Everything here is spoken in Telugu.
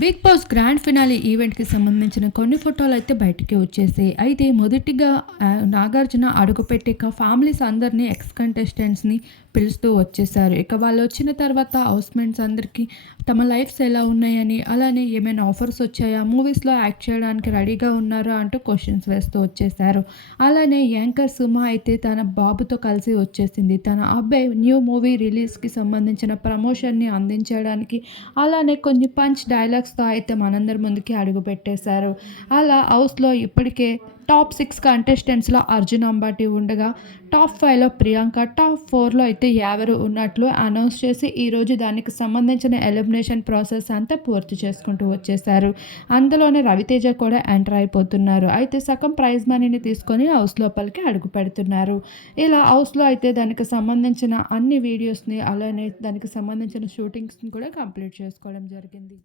బిగ్ బాస్ గ్రాండ్ ఫినాలి ఈవెంట్కి సంబంధించిన కొన్ని ఫోటోలు అయితే బయటికి వచ్చేసాయి. అయితే మొదటిగా నాగార్జున అడుగుపెట్టాక ఫ్యామిలీస్ అందరినీ ఎక్స్ కంటెస్టెంట్స్ని పిలుస్తూ వచ్చేసారు. ఇక వాళ్ళు వచ్చిన తర్వాత హౌస్మెంట్స్ అందరికీ తమ లైఫ్స్ ఎలా ఉన్నాయని అలానే ఏమైనా ఆఫర్స్ వచ్చాయా మూవీస్లో యాక్ట్ చేయడానికి రెడీగా ఉన్నారా అంటూ క్వశ్చన్స్ వేస్తూ వచ్చేసారు. అలానే యాంకర్ సుమ అయితే తన బాబుతో కలిసి వచ్చేసింది. తన అబ్బాయి న్యూ మూవీ రిలీజ్కి సంబంధించిన ప్రమోషన్ని అందించడానికి అలానే కొన్ని పంచ్ డైలాగ్స్ డైలాగ్స్తో అయితే మనందరి ముందుకి అడుగు పెట్టేశారు. అలా హౌస్లో ఇప్పటికే టాప్ సిక్స్ కంటెస్టెంట్స్లో అర్జున్ అంబాటి ఉండగా టాప్ ఫైవ్లో ప్రియాంక టాప్ ఫోర్లో అయితే ఎవరు ఉన్నట్లు అనౌన్స్ చేసి ఈరోజు దానికి సంబంధించిన ఎలిమినేషన్ ప్రాసెస్ అంతా పూర్తి చేసుకుంటూ వచ్చేసారు అందులోనే రవితేజ కూడా ఎంటర్ అయిపోతున్నారు. అయితే సగం ప్రైజ్ మనీని తీసుకొని హౌస్ లోపలికి అడుగు పెడుతున్నారు. ఇలా హౌస్లో అయితే దానికి సంబంధించిన అన్ని వీడియోస్ని అలానే దానికి సంబంధించిన షూటింగ్స్ని కూడా కంప్లీట్ చేసుకోవడం జరిగింది.